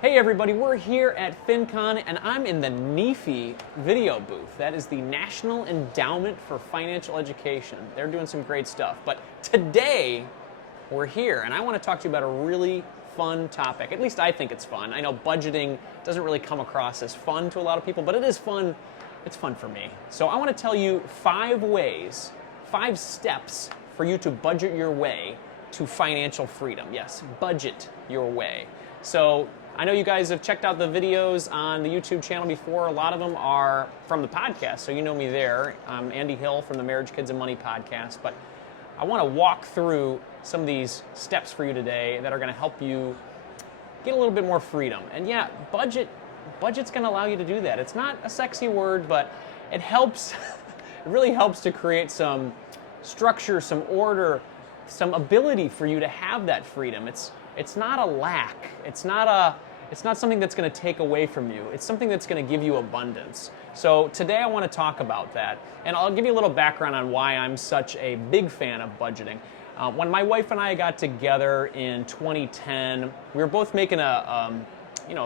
Hey everybody, we're here at FinCon and I'm in the NEFI video booth. That is the National Endowment for Financial Education. They're doing some great stuff. But today we're here and I want to talk to you about a really fun topic. At least I think it's fun. I know budgeting doesn't really come across as fun to a lot of people, but it is fun. It's fun for me. So I want to tell you 5 ways, 5 steps for you to budget your way to financial freedom. Yes, budget your way. So I know you guys have checked out the videos on the YouTube channel before. A lot of them are from the podcast, so you know me there. I'm Andy Hill from the Marriage, Kids, and Money podcast. But I want to walk through some of these steps for you today that are going to help you get a little bit more freedom. And yeah, budget's going to allow you to do that. It's not a sexy word, but it helps. It really helps to create some structure, some order, some ability for you to have that freedom. It's not a lack. It's not something that's going to take away from you. It's something that's going to give you abundance. So today I want to talk about that. And I'll give you a little background on why I'm such a big fan of budgeting. When my wife and I got together in 2010, we were both making a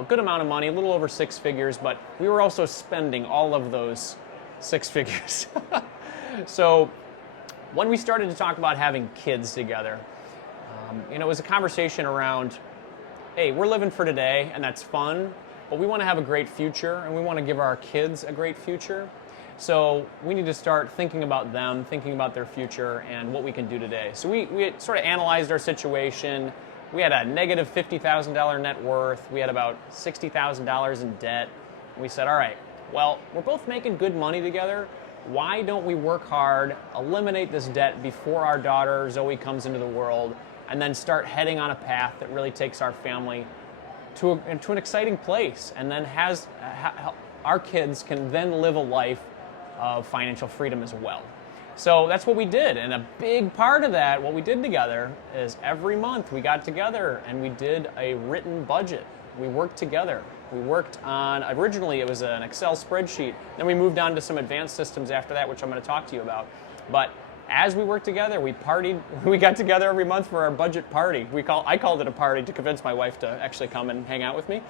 good amount of money, a little over 6 figures, but we were also spending all of those 6 figures. So when we started to talk about having kids together, it was a conversation around, hey, we're living for today, and that's fun, but we want to have a great future, and we want to give our kids a great future. So we need to start thinking about them, thinking about their future, and what we can do today. So we sort of analyzed our situation. We had a negative $50,000 net worth. We had about $60,000 in debt. We said, all right, well, we're both making good money together. Why don't we work hard, eliminate this debt before our daughter Zoe comes into the world, and then start heading on a path that really takes our family to an exciting place, and then our kids can then live a life of financial freedom as well. So that's what we did, and a big part of that, what we did together, is every month we got together and we did a written budget. We worked together. We worked on, originally it was an Excel spreadsheet, then we moved on to some advanced systems after that, which I'm going to talk to you about. But as we worked together, we partied. We got together every month for our budget party. I called it a party to convince my wife to actually come and hang out with me,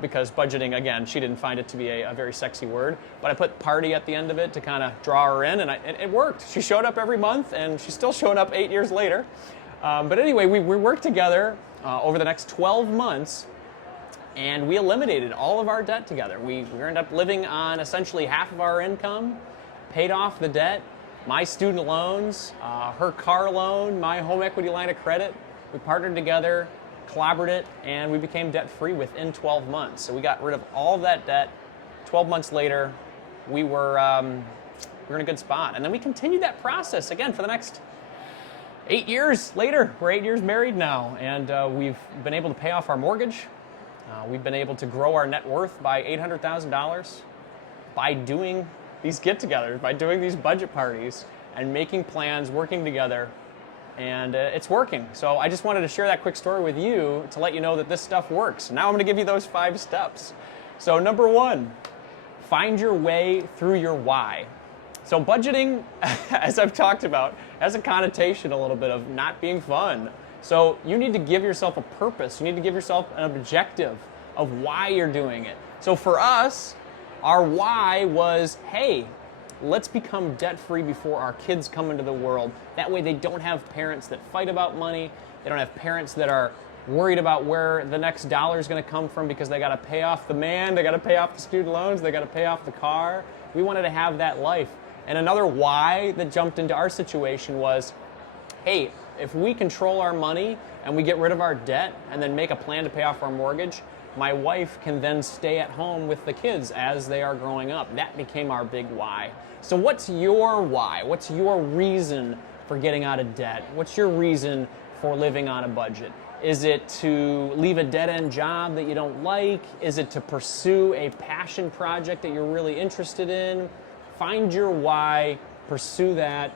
because budgeting, again, she didn't find it to be a very sexy word. But I put party at the end of it to kind of draw her in, and it worked. She showed up every month, and she's still showing up 8 years later. But anyway, we worked together over the next 12 months, and we eliminated all of our debt together. We ended up living on essentially half of our income, paid off the debt, my student loans, her car loan, my home equity line of credit. We partnered together, collaborated, and we became debt-free within 12 months. So we got rid of all of that debt. 12 months later, we were in a good spot. And then we continued that process again for the next 8 years later. We're 8 years married now, and we've been able to pay off our mortgage. We've been able to grow our net worth by $800,000 by doing these get-togethers, by doing these budget parties and making plans, working together, and it's working. So I just wanted to share that quick story with you to let you know that this stuff works. Now I'm going to give you those 5 steps. So number 1, find your way through your why. So budgeting, as I've talked about, has a connotation a little bit of not being fun. So you need to give yourself a purpose. You need to give yourself an objective of why you're doing it. So for us, our why was, hey, let's become debt-free before our kids come into the world. That way they don't have parents that fight about money. They don't have parents that are worried about where the next dollar is going to come from because they got to pay off the man, they got to pay off the student loans, they got to pay off the car. We wanted to have that life. And another why that jumped into our situation was, hey, if we control our money and we get rid of our debt and then make a plan to pay off our mortgage, my wife can then stay at home with the kids as they are growing up. That became our big why. So what's your why? What's your reason for getting out of debt? What's your reason for living on a budget? Is it to leave a dead-end job that you don't like? Is it to pursue a passion project that you're really interested in? Find your why, pursue that,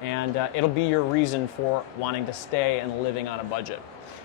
and it'll be your reason for wanting to stay and living on a budget.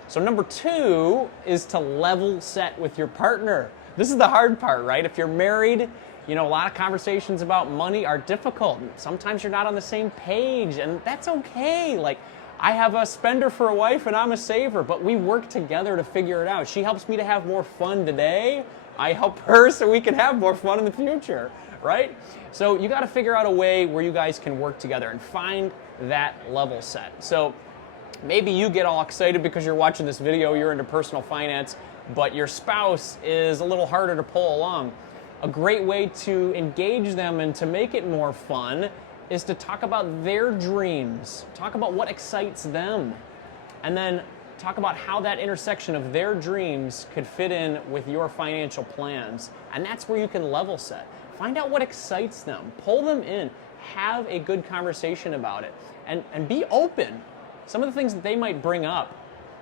So number 2 is to level set with your partner. This is the hard part, right? If you're married, a lot of conversations about money are difficult. Sometimes you're not on the same page, and that's okay. Like, I have a spender for a wife and I'm a saver, but we work together to figure it out. She helps me to have more fun today. I help her so we can have more fun in the future, right? So you got to figure out a way where you guys can work together and find that level set. So maybe you get all excited because you're watching this video, you're into personal finance, but your spouse is a little harder to pull along. A great way to engage them and to make it more fun is to talk about their dreams, talk about what excites them, and then talk about how that intersection of their dreams could fit in with your financial plans. And that's where you can level set. Find out what excites them, pull them in, have a good conversation about it, and be open. Some of the things that they might bring up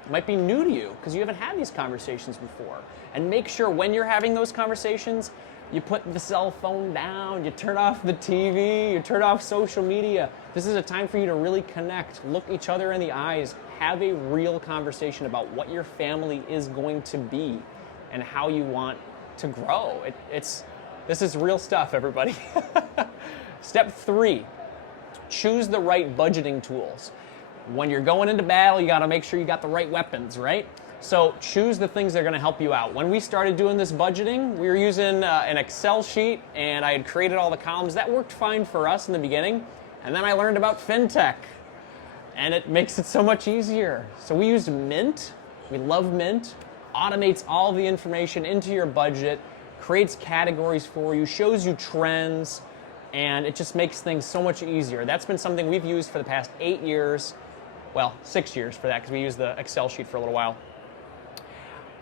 might be new to you because you haven't had these conversations before. And make sure when you're having those conversations, you put the cell phone down, you turn off the TV, you turn off social media. This is a time for you to really connect, look each other in the eyes, have a real conversation about what your family is going to be and how you want to grow. This is real stuff, everybody. Step 3, choose the right budgeting tools. When you're going into battle, you got to make sure you got the right weapons, right? So choose the things that are going to help you out. When we started doing this budgeting, we were using an Excel sheet, and I had created all the columns. That worked fine for us in the beginning, and then I learned about FinTech, and it makes it so much easier. So we used Mint. We love Mint. Automates all the information into your budget, creates categories for you, shows you trends, and it just makes things so much easier. That's been something we've used for the past 8 years. Well, 6 years for that because we used the Excel sheet for a little while.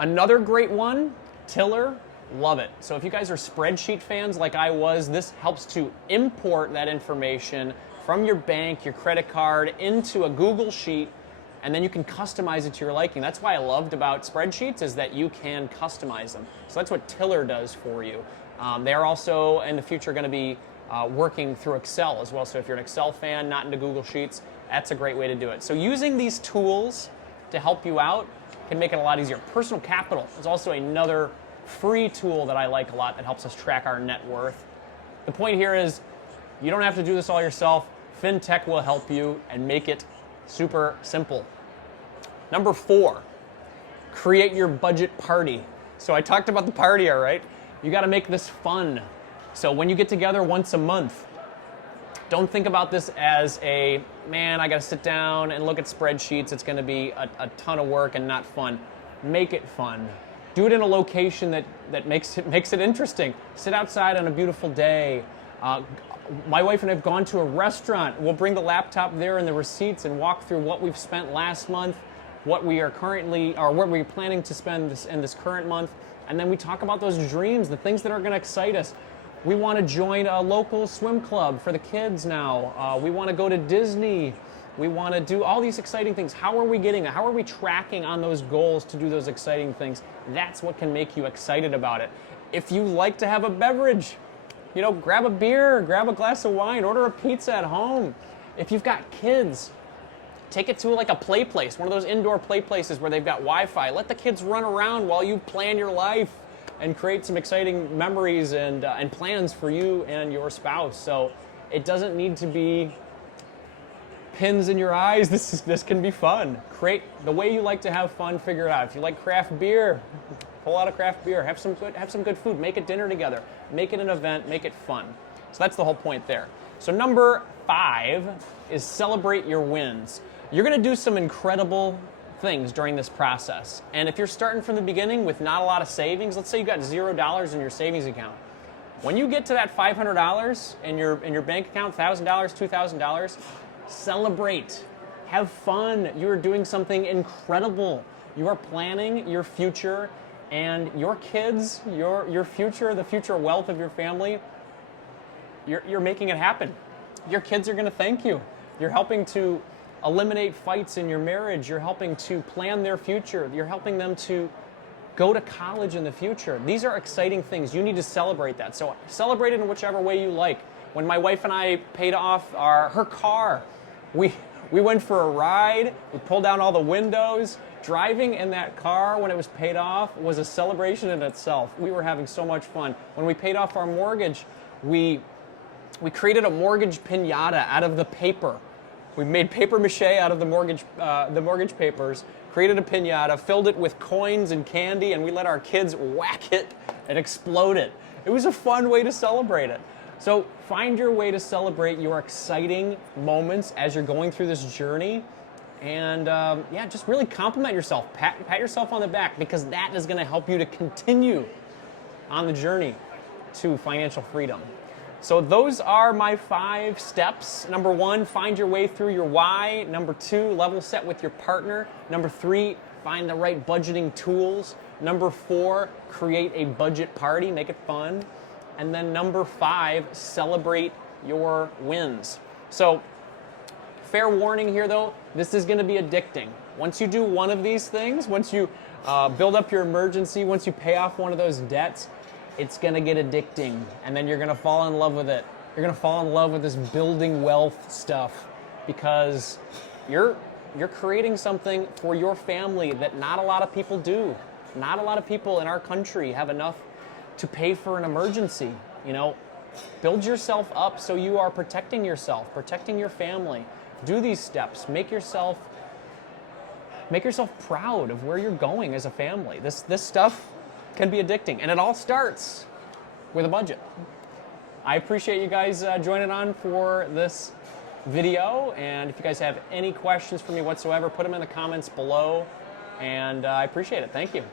Another great one, Tiller, love it. So if you guys are spreadsheet fans like I was, this helps to import that information from your bank, your credit card, into a Google Sheet, and then you can customize it to your liking. That's why I loved about spreadsheets is that you can customize them. So that's what Tiller does for you. They're also in the future going to be working through Excel as well. So if you're an Excel fan, not into Google Sheets, that's a great way to do it. So using these tools to help you out can make it a lot easier. Personal Capital is also another free tool that I like a lot that helps us track our net worth. The point here is you don't have to do this all yourself. FinTech will help you and make it super simple. Number 4, create your budget party. So I talked about the party, all right? You got to make this fun. So when you get together once a month, don't think about this as a, man, I got to sit down and look at spreadsheets. It's going to be a ton of work and not fun. Make it fun. Do it in a location that makes it interesting. Sit outside on a beautiful day. My wife and I have gone to a restaurant. We'll bring the laptop there and the receipts and walk through what we've spent last month, what we are currently, or what we're planning to spend in this current month. And then we talk about those dreams, the things that are going to excite us. We want to join a local swim club for the kids now. We want to go to Disney. We want to do all these exciting things. How are we getting it? How are we tracking on those goals to do those exciting things? That's what can make you excited about it. If you like to have a beverage, grab a beer, grab a glass of wine, order a pizza at home. If you've got kids, take it to like a play place, one of those indoor play places where they've got Wi-Fi. Let the kids run around while you plan your life and create some exciting memories and plans for you and your spouse. So it doesn't need to be pins in your eyes. This can be fun. Create the way you like to have fun. Figure it out. If you like craft beer, pull out a craft beer. Have some good food. Make a dinner together. Make it an event. Make it fun. So that's the whole point there. So number 5 is celebrate your wins. You're going to do some incredible things during this process. And if you're starting from the beginning with not a lot of savings, let's say you got $0 in your savings account. When you get to that $500 in your bank account, $1,000, $2,000, celebrate. Have fun. You are doing something incredible. You are planning your future and your kids, your future, the future wealth of your family. You're making it happen. Your kids are going to thank you. You're helping to eliminate fights in your marriage. You're helping to plan their future. You're helping them to go to college in the future. These are exciting things. You need to celebrate that. So celebrate it in whichever way you like. When my wife and I paid off her car, we went for a ride. We pulled down all the windows. Driving in that car when it was paid off was a celebration in itself. We were having so much fun. When we paid off our mortgage, we created a mortgage piñata out of the paper. We made paper mache out of the mortgage papers, created a piñata, filled it with coins and candy, and we let our kids whack it and explode it. It was a fun way to celebrate it. So find your way to celebrate your exciting moments as you're going through this journey. And yeah, just really compliment yourself. Pat yourself on the back, because that is going to help you to continue on the journey to financial freedom. So those are my 5 steps. Number 1, find your way through your why. Number 2, level set with your partner. Number 3, find the right budgeting tools. Number 4, create a budget party, make it fun. And then number 5, celebrate your wins. So fair warning here though, this is gonna be addicting. Once you do one of these things, once you build up your emergency, once you pay off one of those debts, it's gonna get addicting, and then you're gonna fall in love with it. You're gonna fall in love with this building wealth stuff, because you're creating something for your family that not a lot of people do. Not a lot of people in our country have enough to pay for an emergency. You know, build yourself up so you are protecting yourself, protecting your family. Do these steps. Make yourself proud of where you're going as a family. This stuff can be addicting, and it all starts with a budget. I appreciate you guys joining on for this video, and if you guys have any questions for me whatsoever, put them in the comments below, and I appreciate it. Thank you.